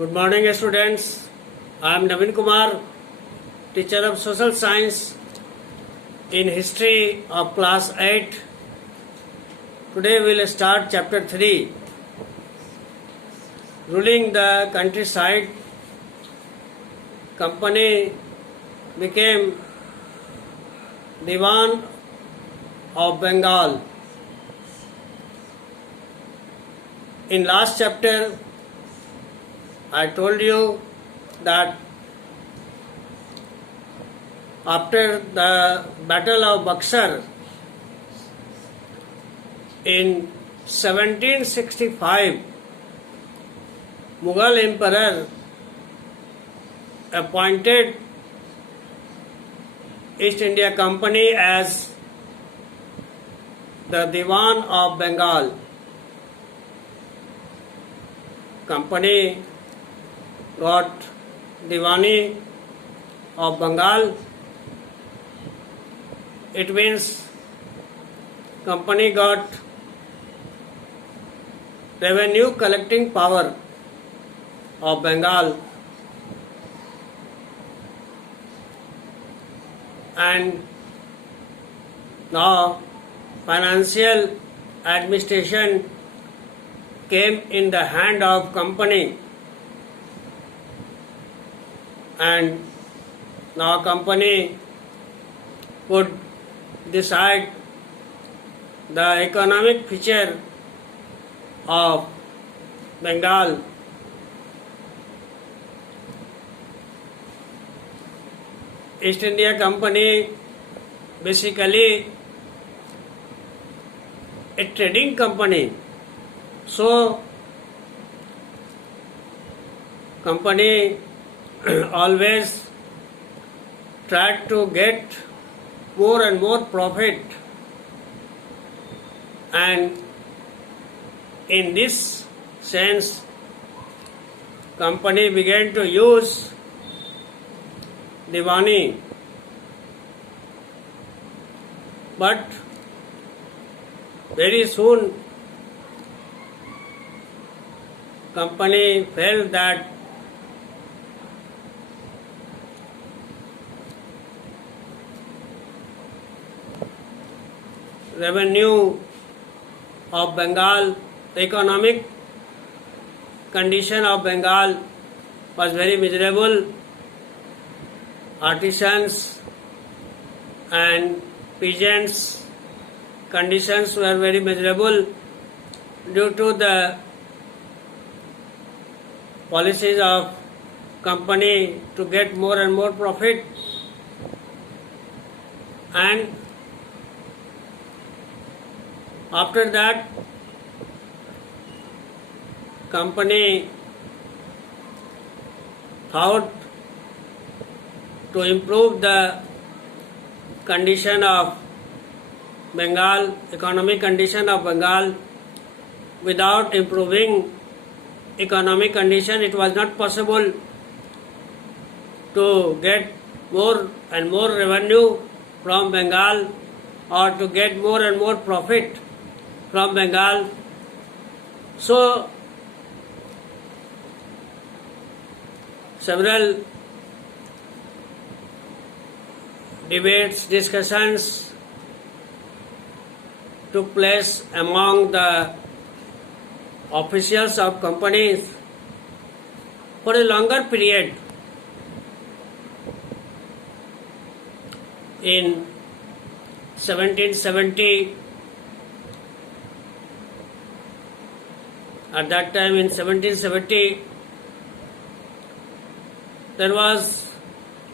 Good morning, students. I am Naveen Kumar, teacher of social science in history of class 8. Today we will start chapter 3, ruling the countryside. Company became Diwan of Bengal. In last chapter, I told you that after the Battle of Buxar in 1765, Mughal Emperor appointed East India Company as the Diwan of Bengal. Company got Diwani of Bengal. It means company got revenue collecting power of Bengal, and now financial administration came in the hand of company, and now company would decide the economic feature of Bengal. East India Company basically a trading company. So company always tried to get more and more profit, and in this sense company began to use Diwani, but very soon company felt that revenue of Bengal, economic condition of Bengal was very miserable. Artisans and peasants' conditions were very miserable due to the policies of company to get more and more profit, and after that company thought to improve the condition of Bengal, economic condition of Bengal. Without improving economic condition, it was not possible to get more and more revenue from Bengal or to get more and more profit from Bengal. So several debates, discussions took place among the officials of companies for a longer period. In 1770, at that time in 1770, there was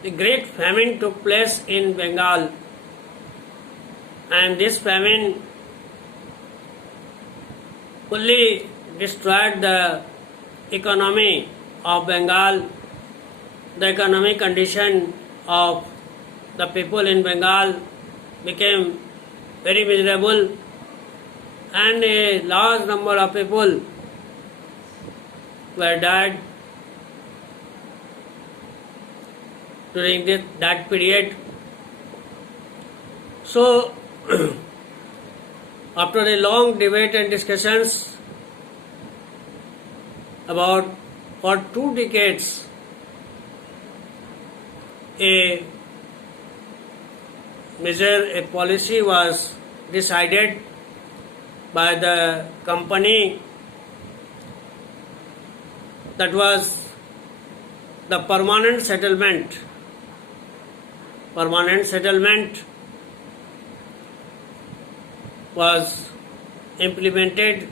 a great famine took place in Bengal, and this famine fully destroyed the economy of Bengal. The economic condition of the people in Bengal became very miserable, and a large number of people were died during that period. So After a long debate and discussions about for 2 decades, a policy was decided by the company, that was the permanent settlement. Permanent settlement was implemented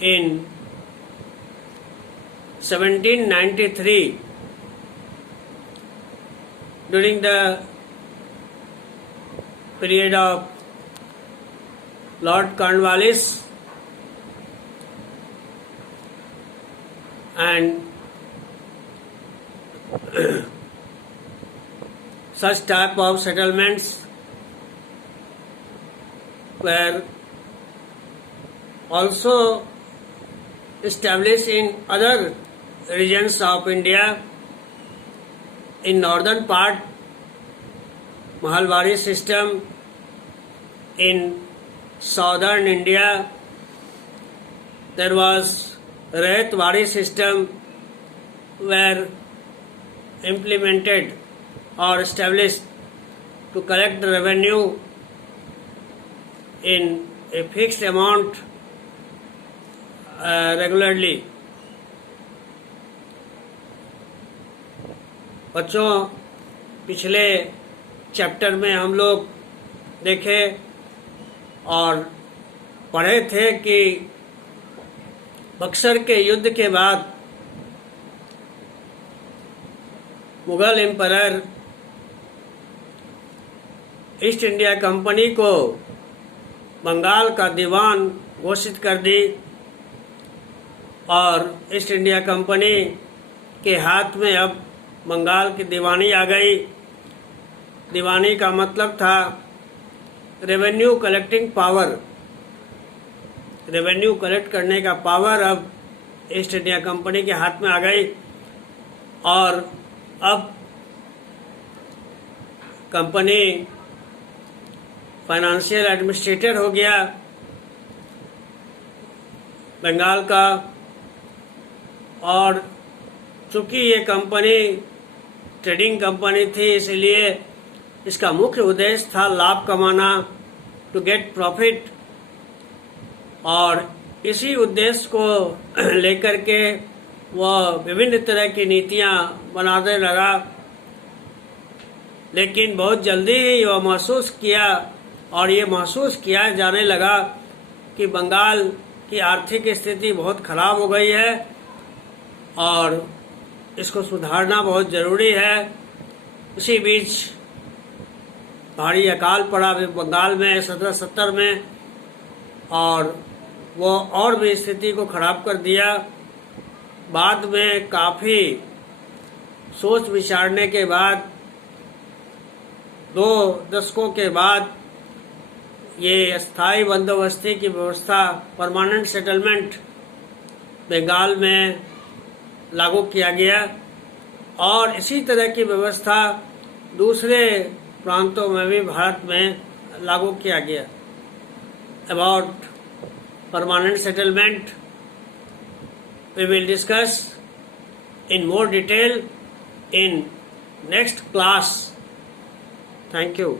in 1793 during the period of Lord Cornwallis, and such type of settlements were also established in other regions of India. In northern part, Mahalwari system; in southern India, there was Rayatwari system, were implemented or established to collect the revenue in a fixed amount regularly. बच्चों, पिछले chapter में हम लोग देखे और पढ़े थे कि बक्सर के युद्ध के बाद Mughal emperor east India company को बंगाल का दीवान घोषित कर दी और ईस्ट इंडिया कंपनी के हाथ में अब बंगाल की दीवानी आ गई। दीवानी का मतलब था revenue collecting power. Revenue collect करने का पावर अब ईस्ट इंडिया कंपनी के हाथ में आ गई और अब कंपनी फाइनेंशियल एडमिनिस्ट्रेटर हो गया बंगाल का। और चूंकि ये कंपनी ट्रेडिंग कंपनी थी, इसलिए इसका मुख्य उद्देश्य था लाभ कमाना, टू गेट प्रॉफिट, और इसी उद्देश्य को लेकर के वह विभिन्न तरह की नीतियां बनाने लगा। लेकिन बहुत जल्दी ही वह महसूस किया और ये महसूस किया जाने लगा कि बंगाल की आर्थिक स्थिति बहुत खराब हो गई है और इसको सुधारना बहुत ज़रूरी है। इसी बीच भारी अकाल पड़ा बंगाल में 1770 में और वो और भी स्थिति को खराब कर दिया। बाद में काफ़ी सोच विचारने के बाद 2 दशकों के बाद ये स्थायी बंदोबस्ती की व्यवस्था, परमानेंट सेटलमेंट, बंगाल में लागू किया गया और इसी तरह की व्यवस्था दूसरे प्रांतों में भी भारत में लागू किया गया। About permanent settlement we will discuss in more detail in next class. Thank you.